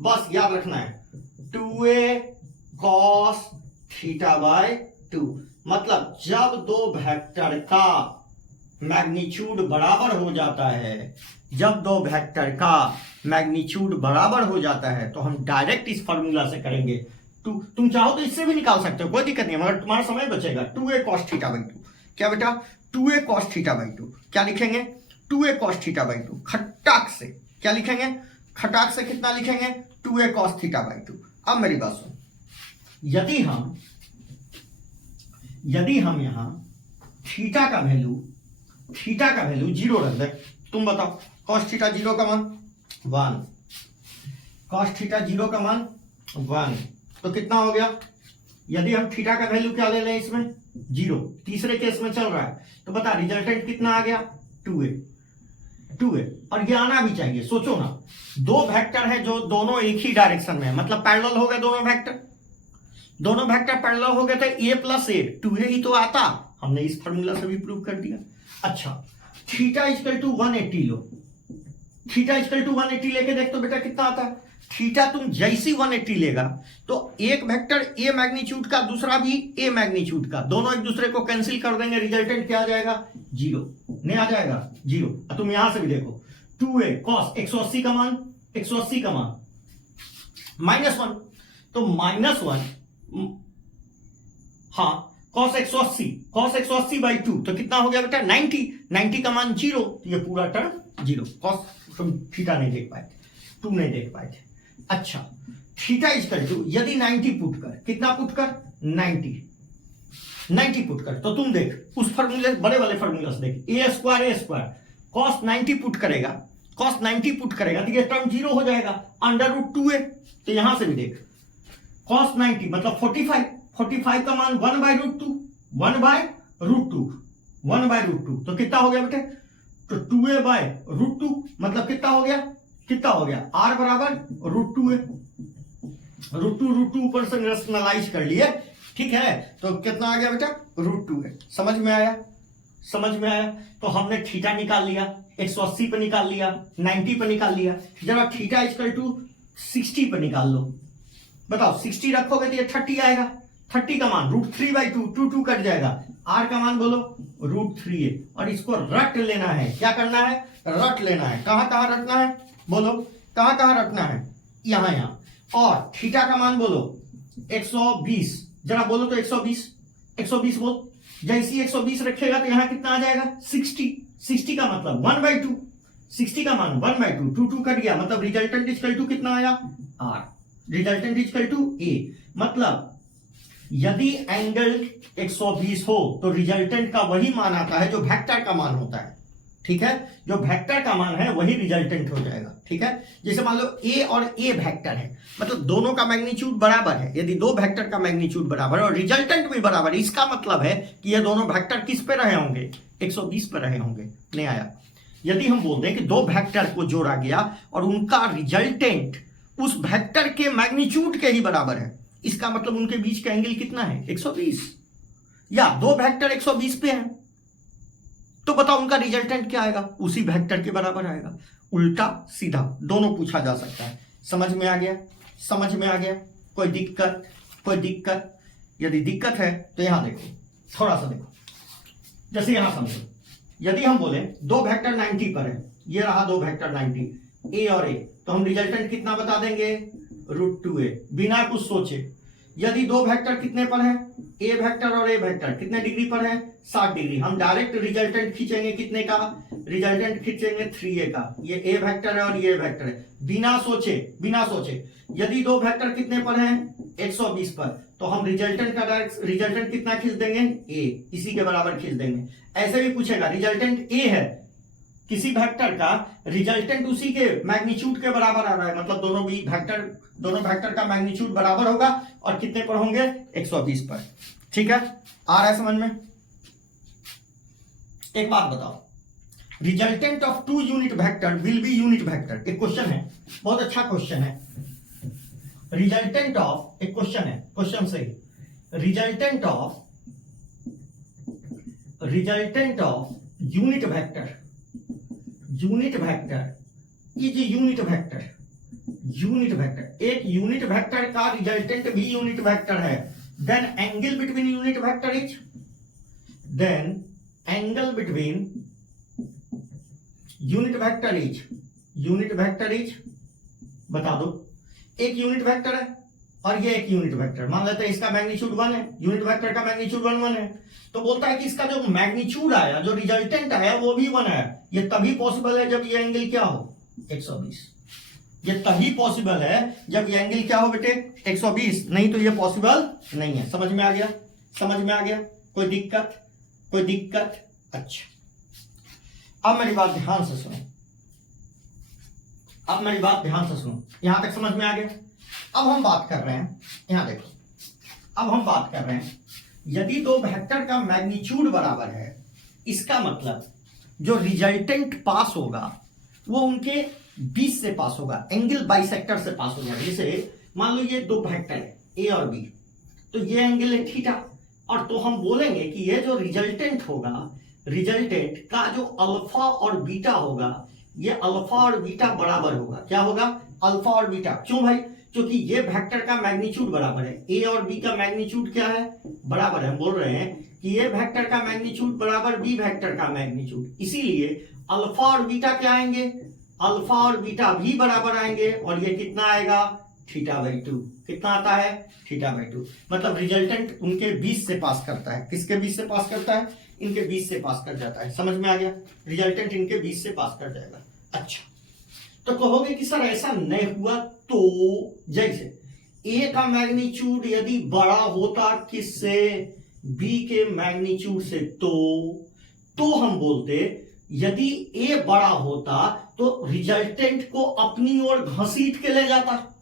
बस याद रखना है 2a कॉस थीटा बाई 2। मतलब जब दो वेक्टर का मैग्नीट्यूड बराबर हो जाता है, जब दो वेक्टर का मैग्नीट्यूड बराबर हो जाता है तो हम डायरेक्ट इस फॉर्मूला से करेंगे। तुम चाहो तो इससे भी निकाल सकते हो, कोई दिक्कत नहीं, मगर तुम्हारा समय बचेगा। 2a cos थीटा बाई 2 क्या बेटा, 2a cos थीटा बाई 2 क्या लिखेंगे, 2a cos थीटा बाई 2 खटाक से क्या लिखेंगे, खटाक से कितना लिखेंगे 2a cos थीटा बाई 2। अब मेरी बात सुन, यदि हम यहां थीटा का वैल्यू 0 रख दे, तुम बताओ cos थीटा 0 का मान 1, cos थीटा 0 का मान 1 तो कितना हो गया। यदि हम थीटा का वैल्यू क्या ले लें इसमें 0, तीसरे केस में चल रहा है, तो बता रिजल्टेंट कितना आ गया 2a। और ये आना भी चाहिए। सोचो ना, दो वेक्टर है जो दोनों एक ही डायरेक्शन में है, मतलब पैरेलल हो गए दोनों वेक्टर पैरेलल हो गए थे, a प्लस a 2a ही तो आता, हमने इस फॉर्मूला से भी प्रूव कर दिया। अच्छा थीटा इक्वल टू 180 लो, थीटा इक्वल टू 180 लेके देख तो बेटा कितना आता है। थीटा तुम जैसी 180 लेगा तो एक वेक्टर a मैग्नीट्यूड का दूसरा भी a मैग्नीट्यूड का, दोनों एक दूसरे को कैंसिल कर देंगे, रिजल्टेंट क्या आ जाएगा 0, नहीं आ जाएगा 0। अब तुम यहां से भी देखो 2a cos 180 का मान -1, तो -1 हाँ cos 180 बाई 2 तो कितना हो गया बेटा 90 का मान 0, ये पूरा टर्म 0। cos तुम थीटा नहीं देख पाए, 2 नहीं देख पाए थे। अच्छा थीटा इक्वल टू यदि 90 पुट कर, कितना पुट कर 90 पुट कर, तो तुम देख उस फॉर्मूले बड़े वाले फॉर्मूला से देख a स्क्वायर cos 90 पुट करेगा तो ये टर्म 0 हो जाएगा, अंडर रूट 2a। तो यहां से भी देख cos 90 मतलब 45 का मान 1/√2 तो कितना हो गया बेटे, तो 2a/√2 मतलब कितना हो गया r बराबर √2 ऊपर से रेशनलाइज कर लिए, ठीक है, तो कितना आ गया बेटा √2a। समझ में आया। तो हमने थीटा निकाल लिया, 180 पे निकाल लिया, 90 पे निकाल लिया। जरा थीटा इक्वल टू 60 पे निकाल लो, बताओ 60 रखोगे तो ये 30 आएगा, 30 का मान √3/2 2 कट जाएगा, r का मान बोलो √3a, और इसको रट लेना है। क्या करना है, रट लेना है। कहां रटना है बोलो, कहां रखना है, यहां। और थीटा का मान बोलो 120, जरा बोलो तो 120 बोल। जैसी 120 रखेगा तो यहां कितना आ जाएगा 60 का मतलब 1/2, 60 का मान 1/2 2 कट गया, मतलब रिजल्टेंट इक्वल टू कितना आया r, resultant equal to a। मतलब यदि एंगल 120 हो तो रिजल्टेंट का वही मान आता है जो वेक्टर का मान होता है, ठीक है, जो वेक्टर का मान है वही रिजल्टेंट हो जाएगा, ठीक है। जैसे मान लो a और a वेक्टर है, मतलब दोनों का मैग्नीट्यूड बराबर है। यदि दो वेक्टर का मैग्नीट्यूड बराबर और रिजल्टेंट भी बराबर, इसका मतलब है कि ये दोनों वेक्टर किस पे रहे होंगे 120 पे रहे होंगे। नहीं आया। यदि हम बोल दें कि दो वेक्टर को जोड़ा गया और उनका रिजल्टेंट उस वेक्टर के मैग्नीट्यूड के ही बराबर है, इसका मतलब उनके बीच का एंगल कितना है 120, या दो वेक्टर 120 पे हैं, तो बताओ उनका रिजल्टेंट क्या आएगा, उसी वेक्टर के बराबर आएगा। उल्टा सीधा दोनों पूछा जा सकता है। समझ में आ गया। कोई दिक्कत, यदि दिक्कत है तो यहां देखो, थोड़ा सा देखो, जैसे यहां समझो, यदि हम बोले दो वेक्टर 90 पर है, ये रहा दो वेक्टर 90 a और a, तो हम रिजल्टेंट कितना बता देंगे √2a, बिना कुछ सोचे। यदि दो वेक्टर कितने पर है, a वेक्टर और a वेक्टर कितने डिग्री पर है 60 डिग्री, हम डायरेक्ट रिजल्टेंट खींचेंगे कितने का, रिजल्टेंट खींचेंगे 3a का। ये a वेक्टर है और ये वेक्टर है, बिना सोचे। यदि दो वेक्टर कितने पर हैं 120 पर, तो हम रिजल्टेंट का डायरेक्ट रिजल्टेंट कितना खींच देंगे a, इसी के बराबर खींच देंगे। ऐसे भी पूछेगा रिजल्टेंट a है, किसी वेक्टर का रिजल्टेंट उसी के मैग्नीट्यूड के बराबर आ रहा है, मतलब दोनों वेक्टर का मैग्नीट्यूड बराबर होगा और कितने पर होंगे 120 पर, ठीक है। आ रहा है समझ में, एक बात बताओ, resultant of two unit vector will be unit vector. एक क्वेश्चन है, बहुत अच्छा क्वेश्चन है। रिजल्टेंट ऑफ, एक क्वेश्चन है, क्वेश्चन सही, resultant of unit vector is unit vector, एक यूनिट वेक्टर का रिजल्टेंट भी यूनिट वेक्टर है, then angle between unit vector is बता दो, एक यूनिट वेक्टर है और ये एक यूनिट वेक्टर, मान लेते हैं इसका मैग्नीट्यूड 1 है, यूनिट वेक्टर का मैग्नीट्यूड 1 है, तो बोलता है कि इसका जो मैग्नीट्यूड आया, जो रिजल्टेंट आया वो भी 1 है। ये तभी पॉसिबल है जब ये एंगल क्या हो 120। ये तभी पॉसिबल है जब ये एंगल क्या हो बेटे 120, नहीं तो ये पॉसिबल नहीं है। समझ में आ गया? समझ में आ गया? कोई दिक्कत? अच्छा, अब मेरी बात ध्यान से सुनो, यहां तक समझ में आ गया? अब हम बात कर रहे हैं, यहां देखो, अब हम बात कर रहे हैं यदि दो वेक्टर का मैग्नीट्यूड बराबर है, इसका मतलब जो रिजल्टेंट पास होगा वो उनके बीच से पास होगा, एंगल बाइसेक्टर से पास होगा। जैसे मान लो ये दो वेक्टर है ए और बी, तो ये एंगल है थीटा, और तो हम बोलेंगे कि ये जो रिजल्टेंट होगा, रिजल्टेंट का जो अल्फा और बीटा होगा, ये अल्फा और बीटा बराबर होगा। क्या होगा? अल्फा और बीटा। क्यों भाई? क्योंकि ये वेक्टर का मैग्नीट्यूड बराबर है, ए और बी का मैग्नीट्यूड क्या है? बराबर है। हम बोल रहे हैं कि ये वेक्टर का मैग्नीट्यूड बराबर बी वेक्टर का मैग्नीट्यूड, इसीलिए अल्फा और बीटा क्या आएंगे? अल्फा और बीटा भी बराबर आएंगे, और ये कितना आएगा? θ/2। कितना आता है? θ/2। मतलब रिजल्टेंट उनके बीच से पास करता है। किसके बीच से पास करता है? इनके बीच से पास कर जाता है। समझ में आ गया? रिजल्टेंट इनके बीच से पास कर जाएगा। अच्छा, तो कहोगे कि सर ऐसा नहीं हुआ तो? जैसे ए का मैग्नीट्यूड यदि बड़ा होता किससे? बी के मैग्नीट्यूड से, तो हम बोलते यदि ए बड़ा होता तो रिजल्टेंट को अपनी ओर घसीट के ले जाता।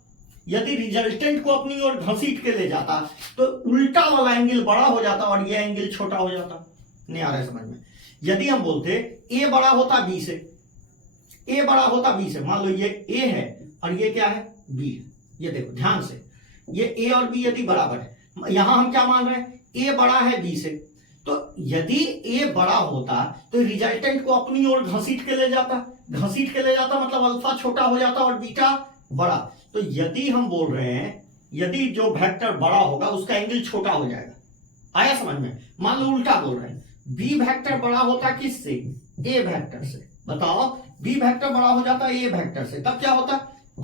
यदि रिजल्टेंट को अपनी ओर घसीट के ले जाता तो उल्टा वाला एंगल बड़ा हो जाता और यह एंगल छोटा हो जाता। नहीं आ रहा है समझ में? यदि हम बोलते ए बड़ा होता बी से, ए बड़ा होता बी से, मान लो ये ए है और ये क्या है? बी है। ये देखो ध्यान से, ये ए और बी यदि बराबर है, यहां हम क्या मान रहे हैं? ए बड़ा है बी से, तो यदि ए बड़ा होता तो रिजल्टेंट को अपनी ओर घसीट के ले जाता। घसीट के ले जाता मतलब अल्फा छोटा हो जाता और बीटा बड़ा। तो यदि हम बोल रहे हैं यदि जो वेक्टर बड़ा होगा उसका एंगल छोटा हो जाएगा। आया समझ में? मान लो उल्टा बोल रहे हैं, बी वेक्टर बड़ा होता किससे? ए वेक्टर से। बताओ, बी वेक्टर बड़ा हो जाता ए वेक्टर से, तब क्या होता?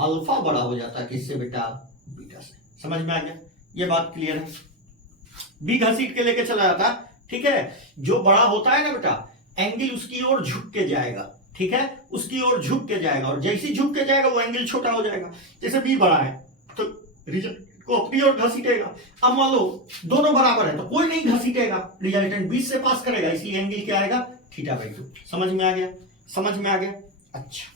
अल्फा बड़ा हो जाता किससे बेटा? बीटा से। समझ में आ गया? ये बात क्लियर है? बी घसीट के लेके चला जाता, ठीक है। जो बड़ा होता है ना बेटा, एंगल उसकी ओर झुक के जाएगा, ठीक है, उसकी ओर झुक के जाएगा, और जैसे ही झुक के जाएगा वो एंगल छोटा हो जाएगा। जैसे बी बड़ा है तो रिजल्ट को अपनी ओर घसीटेगा। अब मान लो दोनों बराबर है तो कोई नहीं घसीटेगा, रिजल्टेंट बीच से पास करेगा, इसलिए एंगल क्या आएगा? θ/2। समझ में आ गया? समझ में आ गया? अच्छा,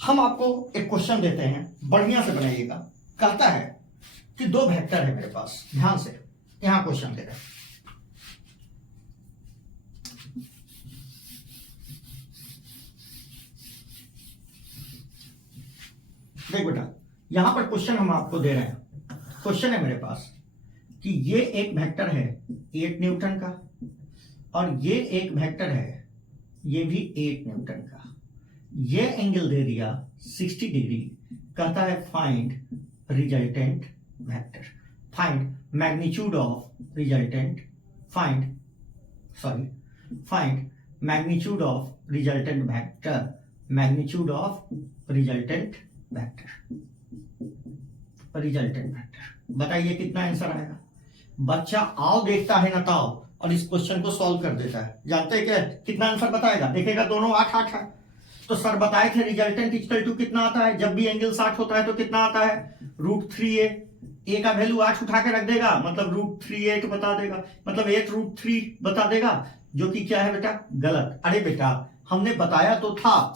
हम आपको एक क्वेश्चन देते हैं, बढ़िया से बनाइएगा। कहता है कि दो वेक्टर है मेरे पास, ध्यान से यहां क्वेश्चन दे रहे हैं। देख बेटा, यहां पर क्वेश्चन हम आपको दे रहे हैं। क्वेश्चन है मेरे पास कि ये एक वेक्टर है 8 न्यूटन का, और ये एक वेक्टर है ये भी 8 न्यूटन का। ये एंगल दे दिया 60 डिग्री। कहता है find resultant vector, find magnitude of resultant, find magnitude of resultant vector, magnitude of resultant vector, resultant vector. बताइए कितना आंसर आएगा? बच्चा आओ देखता है ना ताओ, और इस क्वेश्चन को सॉल्व कर देता है। जानते हैं क्या कितना आंसर बताएगा? देखेगा दोनों 8 है, तो सर बताए थे रिजल्टेंट इक्वल टू कितना आता है? जब भी एंगल 60 होता है तो कितना आता है? √3a। ए का वैल्यू 8 उठा के रख देगा, मतलब √38 बता देगा, मतलब 8√3 बता देगा, जो कि क्या है बेटा? गलत। अरे बेटा हमने बताया तो था,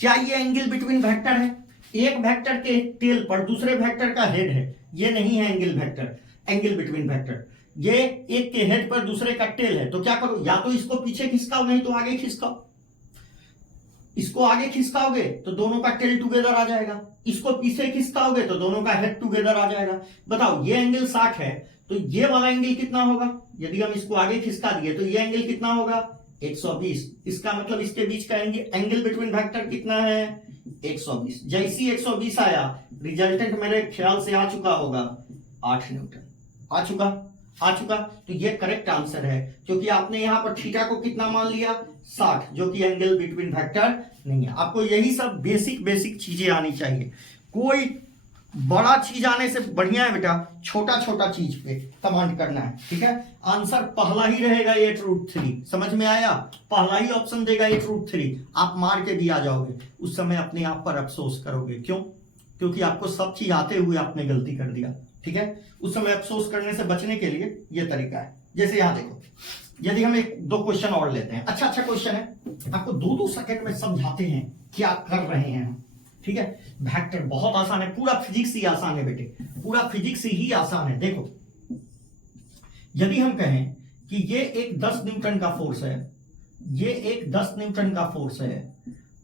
क्या ये एंगल बिटवीन वेक्टर है? एक वेक्टर के टेल पर दूसरे वेक्टर का हेड है, ये नहीं है angle vector, angle between vector. ये एक के हेड पर दूसरे का टेल है, तो क्या करो, या तो इसको पीछे खिसकाओ नहीं तो आगे खिसकाओ। इसको आगे खिसकाओगे तो दोनों का टेल टुगेदर आ जाएगा, इसको पीछे खिसकाओगे तो दोनों का हेड टुगेदर आ जाएगा। बताओ ये एंगल 60 है तो ये वाला एंगल कितना होगा, यदि हम इसको आगे खिसका दिए तो ये एंगल कितना होगा 120। इसका मतलब इसके बीच का एंगल बिटवीन वेक्टर कितना है 120। जैसी 120 आया रिजल्टेंट मेरे ख्याल से आ चुका होगा 8 न्यूटन। आ चुका तो ये करेक्ट आंसर है, क्योंकि आपने यहां पर थीटा को कितना मान लिया 60, जो कि एंगल बिटवीन वेक्टर नहीं है। आपको यही सब बेसिक चीजें आनी चाहिए, कोई बड़ा चीज आने से बढ़िया है बेटा छोटा छोटा चीज पे कमांड करना है, ठीक है। आंसर पहला ही रहेगा 8√3, समझ में आया, पहला ही ऑप्शन देगा 8√3। आप मार के भी आ जाओगे, उस समय अपने आप पर अफसोस करोगे, क्यों, क्योंकि आपको सब चीज आते हुए आपने गलती कर दिया, ठीक है। उस समय अफसोस करने से बचने के लिए ये तरीका है। जैसे यहां देखो, यदि हम एक दो क्वेश्चन और लेते हैं, अच्छा क्वेश्चन है, आपको 2-2 सेकंड में समझाते हैं क्या कर रहे हैं हम, ठीक है। वेक्टर बहुत आसान है, पूरा फिजिक्स ही आसान है बेटे, पूरा फिजिक्स ही आसान है। देखो यदि हम कहें कि ये एक 10 न्यूटन का फोर्स है, ये एक 10 न्यूटन का फोर्स है,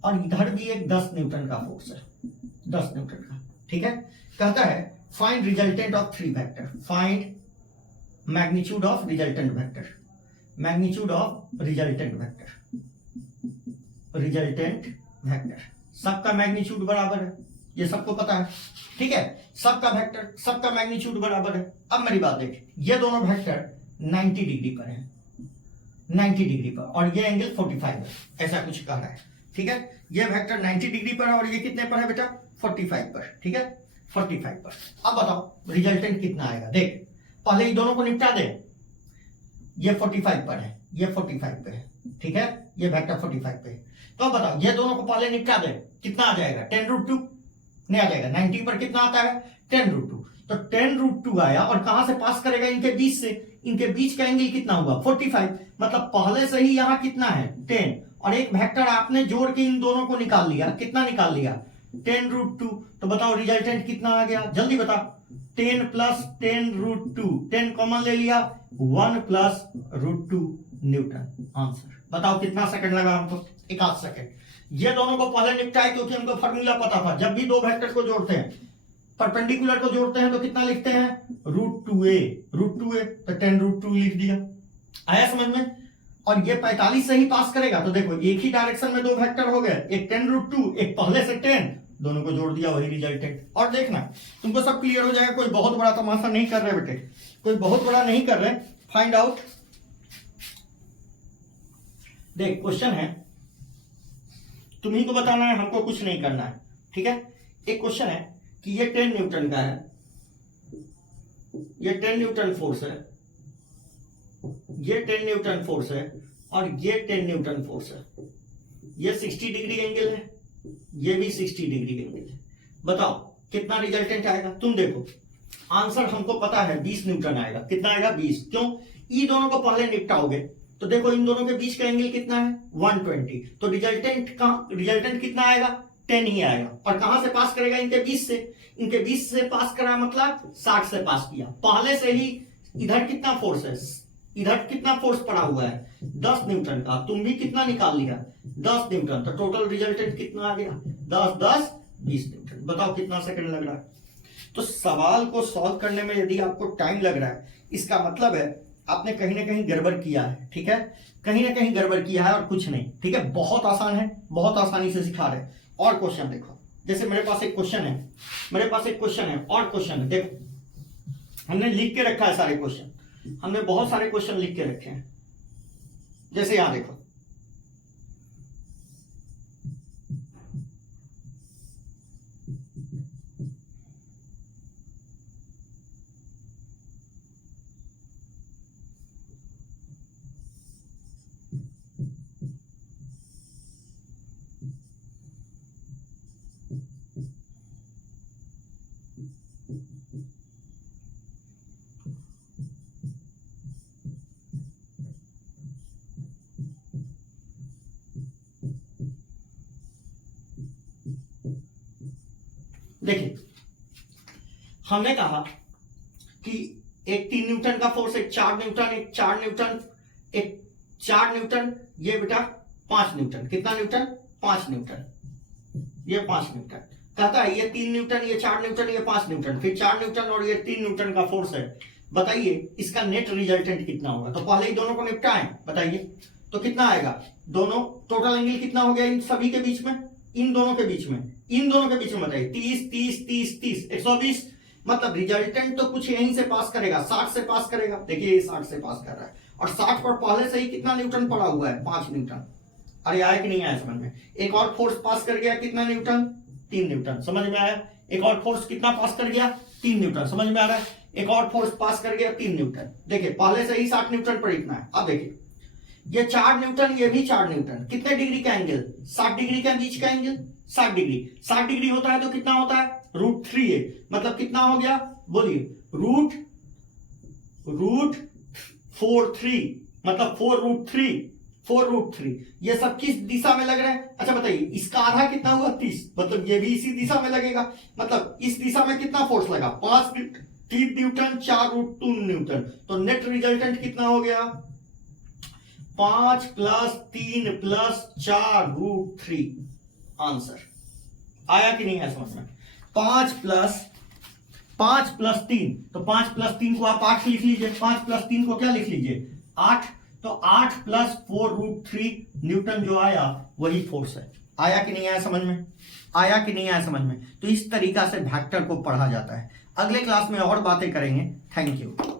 और इधर भी एक 10 न्यूटन का फोर्स है, 10 न्यूटन का, ठीक है। कहता है find resultant of 3 vector, find magnitude of resultant vector, magnitude of resultant vector, resultant vector, सबका मैग्नीट्यूड बराबर है, ये सबको पता है, ठीक है। सबका वेक्टर, सबका मैग्नीट्यूड बराबर है। अब मेरी बात देख, ये दोनों वेक्टर 90 डिग्री पर है, 90 डिग्री पर, और ये एंगल 45 है, ऐसा कुछ कह रहा है, ठीक है। ये वेक्टर 90 डिग्री पर है और ये कितने पर है बेटा 45 पर, ठीक है, 45 पर। अब बताओ रिजल्टेंट कितना आएगा। देख पहले ही दोनों को निपटा दे, ये 45 पर है, ये 45 पे है, ठीक है, ये वेक्टर 45 पे है। तो अब बताओ ये दोनों को पहले निपटा दे, कितना आ जाएगा 10√2 नहीं आ जाएगा, 90 पर कितना आता है 10√2, तो 10√2 आया, और कहां से पास करेगा इनके बीच से, इनके बीच का एंगल कितना हुआ 45, मतलब पहले से ही यहां कितना है 10, और एक वेक्टर आपने जोड़ के इन दोनों को निकाल लिया, कितना निकाल लिया 10√2। तो बताओ रिजल्टेंट कितना आ गया, जल्दी बताओ, 10 + 10√2, 10 कॉमन ले लिया, 1 + √2 न्यूटन। आंसर बताओ कितना सेकंड लगा हमको, 1 सेकंड। ये दोनों को पहले निपटाए क्योंकि हमको फॉर्मूला पता था, जब भी दो वेक्टर को जोड़ते हैं, परपेंडिकुलर को जोड़ते हैं तो कितना लिखते हैं √2a, √2a, तो 10√2 लिख दिया, आया समझ में। और ये 45 से ही पास करेगा, तो देखो एक ही डायरेक्शन में दो वेक्टर हो गए, एक 10√2, एक पहले से 10, दोनों को जोड़ दिया, वही रिजल्टेंट। और देखना तुमको सब क्लियर हो जाएगा, कोई बहुत बड़ा तमाशा नहीं कर रहे बेटे, कोई बहुत बड़ा नहीं कर रहे। फाइंड आउट, देख क्वेश्चन है, तुम्ही को बताना है, हमको कुछ नहीं करना है, ठीक है। एक क्वेश्चन है कि ये 10 न्यूटन का है, ये 10 न्यूटन फोर्स है, ये 10 न्यूटन फोर्स है, और ये 10 न्यूटन फोर्स है, ये 60 डिग्री एंगल है, ये भी 60 डिग्री एंगल है। बताओ कितना रिजल्टेंट आएगा। तुम देखो आंसर हमको पता है 20 न्यूटन आएगा, कितना आएगा 20, क्यों, ये दोनों को पहले निपटाओगे, तो देखो इन दोनों के बीच का एंगल कितना है 120, तो रिजल्टेंट कितना आएगा 10 ही आएगा, और कहां से पास करेगा इनके बीच से, इनके बीच से पास करा मतलब 60 से पास किया, पहले से ही इधर कितना फोर्स है, इधर कितना फोर्स पड़ा हुआ है 10 न्यूटन का, तुम भी कितना निकाल लिया 10 न्यूटन, तो टोटल रिजल्टेंट कितना आ गया 10 10 20 न्यूटन। बताओ कितना सेकंड लग रहा है। तो सवाल को सॉल्व करने में यदि आपको टाइम लग रहा है, इसका मतलब है आपने कहीं ना कहीं गड़बड़ किया है, ठीक है, कहीं ना कहीं गड़बड़ किया है और कुछ नहीं, ठीक है। बहुत आसान है, बहुत आसानी से सिखा रहे। और क्वेश्चन देखो, जैसे मेरे पास एक क्वेश्चन है, मेरे पास एक क्वेश्चन है, और क्वेश्चन है, देखो हमने लिख के रखा है सारे क्वेश्चन, हमने बहुत सारे क्वेश्चन लिख के रखे हैं। जैसे यहां देखो, देखिए हमने कहा कि एक 3 न्यूटन का फोर्स, एक 4 न्यूटन, एक 4 न्यूटन, एक 4 न्यूटन, ये बेटा 5 न्यूटन। कितना न्यूटन? 5 न्यूटन। ये 5 न्यूटन कहता है, ये 3 न्यूटन, ये 4 न्यूटन, ये 5 न्यूटन, फिर 4 न्यूटन और ये 3 न्यूटन का फोर्स है। बताइए इसका नेट रिजल्टेंट कितना होगा। तो पहले ही दोनों को निपटाएं, बताइए तो कितना आएगा। दोनों टोटल एंगल कितना हो गया इन सभी के बीच में, इन दोनों के बीच में, इन दोनों के बीच में बताइए 30 30 30 30 120। मतलब रिजल्टेंट तो कुछ यहीं से पास करेगा, 60 से पास करेगा। देखिए ये 60 से पास कर रहा है और 60 पर पहले से ही कितना न्यूटन पड़ा हुआ है, 5 न्यूटन। अरे आया कि नहीं आया समझ में। एक और फोर्स पास कर गया, कितना न्यूटन? 3 न्यूटन। समझ में आया। एक और फोर्स कितना पास कर गया? 3 न्यूटन। समझ में आ रहा है। एक और फोर्स पास कर गया 3 न्यूटन। देखिए पहले से ही 60 न्यूटन पर इतना है। अब देखिए ये 4 न्यूटन, ये भी 4 न्यूटन। कितने डिग्री का एंगल? 60 डिग्री का बीच का एंगल 60 डिग्री। 60 डिग्री होता है तो कितना होता है? √3a। मतलब कितना हो गया बोलिए? √43 मतलब 4√3। ये सब किस दिशा में लग रहे हैं? अच्छा बताइए इसका आधा कितना हुआ? 30। मतलब ये भी इसी दिशा में लगेगा। मतलब इस दिशा में कितना फोर्स लगा? 3 न्यूटन 4√2 न्यूटन। तो नेट रिजल्टेंट कितना हो गया? 5 + 3 + 4√3। आंसर आया कि नहीं है समझ में। 5 + 3, तो 5 + 3 को आप 8 लिख लीजिए। 5 + 3 को क्या लिख लीजिए? 8। तो 8 + 4√3 न्यूटन जो आया वही फोर्स है। आया कि नहीं आया समझ में? आया कि नहीं आया समझ में? तो इस तरीका से वेक्टर को पढ़ा जाता है। अगले क्लास में और बातें करेंगे। Thank you.